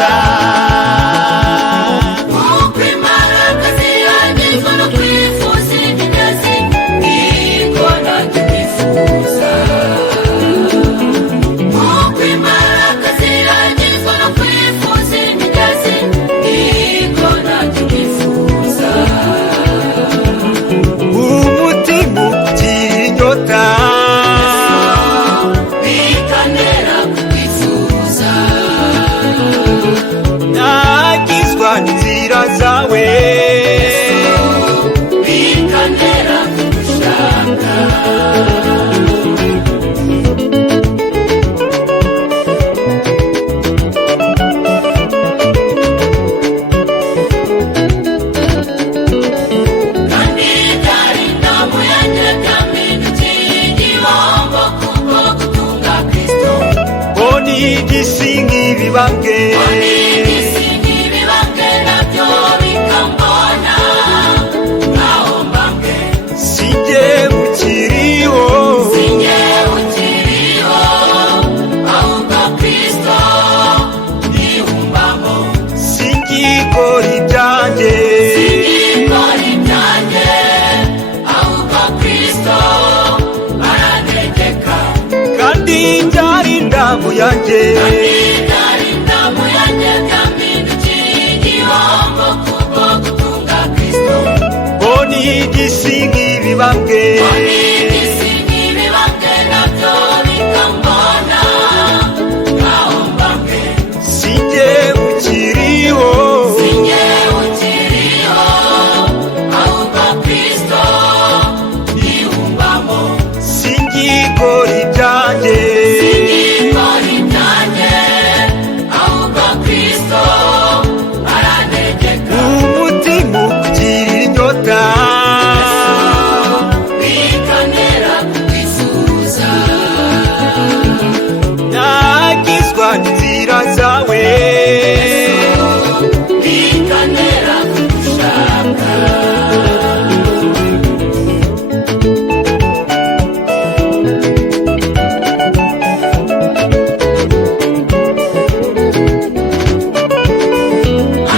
kwifuza nk'uko imbaraga zirangizwa no kwifuza imigezi niko nanjye nifuza nk'uko imbaraga zirangizwa no kwifuza imigezi niko nanjye nifuza umutima ugira inyota bikanera kukwifuza nagizwa n'inzira zawe bikanera kugushaka kandi byari indamu yanjye byampindukiye igihombo kubwo gutunga Kristo ngo n'igisi nk'ibibambwe isi n'ibibambwe nabyo bikambona nkaho mbambwe si jye ukiriho sinjye ukiriho ahubwo Kristo niwumbamo singikora ibyanjye singikora ibyanjye ahubwo Kristo arantegeka kandi byari indamu yanjye byari indamu yanjye byampindukiye igihombo kubwo gutunga Kristo ngo n'igisi nk'ibibambwe isi n'ibibambwe nabyo bikambona nkaho mbambwe si jye ukiriho sinjye ukiriho ahubwo Kristo niwumbamo singikora ibyanjye singikora ibyanjye ahubwo Kristo arantegeka umutima ugira inyota bikanera kukwifuza nagizwa n'inzira zawe bikanera kugushaka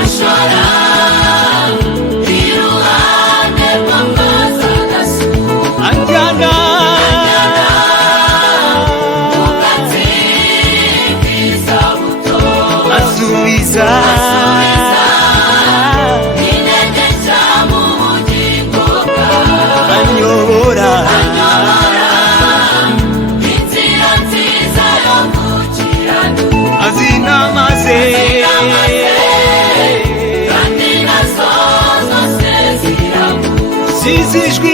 ashora iruhande rw'amazi adasuma anjyana ubwatsi bw'izabuto asubiza intege nshya mu bugingo bwawe anyobora inzira nziza yo gukiranuka azinamaze kandi nazo zose ziramuka zizijwi